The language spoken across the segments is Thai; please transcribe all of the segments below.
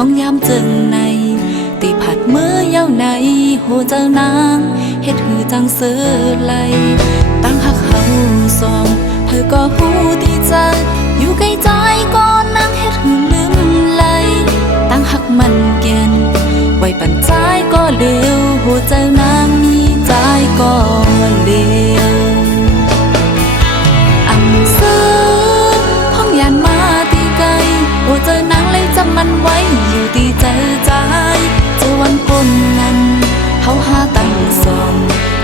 ห้องยามจึงในตีผัดเมื่อยาวในหัวเจ้านางเฮ็ดหือจังเสือไหลตั้งหักเฮาสองเธอก็หูดีใจอยู่ใกล้ใจก็นั่งเฮ็ดหือลืมไหลตั้งหักมันแก่นไว้ปั่นใจก็เร็วหัวเจ้านางมีใจก็เร็วอันซื้อห้องยานมาตีไกลหัวเจ้านางเลยจำมันไว้อยู่ตีใจใจเจอวันปนนั้นเฮาหาตั้งสอง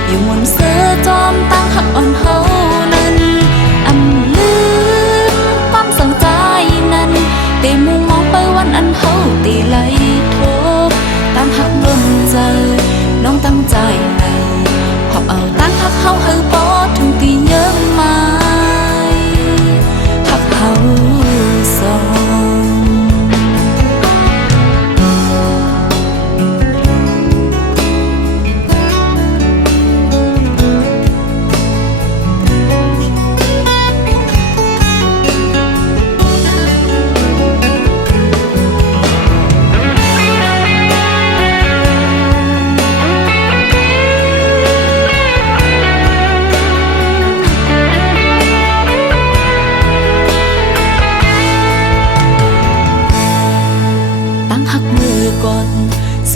อยู่มนเสือจอมตั้งหักอ่อนเฮานั้นอำลืมความสั่งใจนั้นเตมุงมองไปวันอันเฮาตีไหลโทตั้งหักล้นใจน้องตั้งใจในหอบเอาตั้งหักเฮาเฮาบ่ถึงตีเยอะมาหักเฮาสอง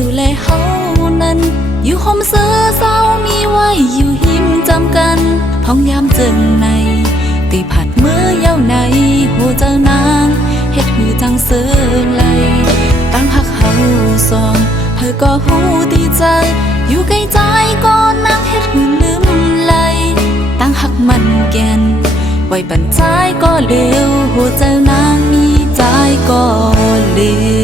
สู่แลเฮานั้นอยู่ห่มเสือเศร้ามีไว้อยู่หิมจำกันพ้องยามจึงในตีผัดเมื่อยาวในหัวเจ้านางเฮ็ดหือจังเสือไหลตั้งหักเฮาสองเธอก็หูดีใจอยู่ใกล้ใจก็นั่งเฮ็ดหือลืมไหลตั้งหักมันแก่นไว้ปั่นใจก็เร็วหัวเจ้านางมีใจก็เร็ว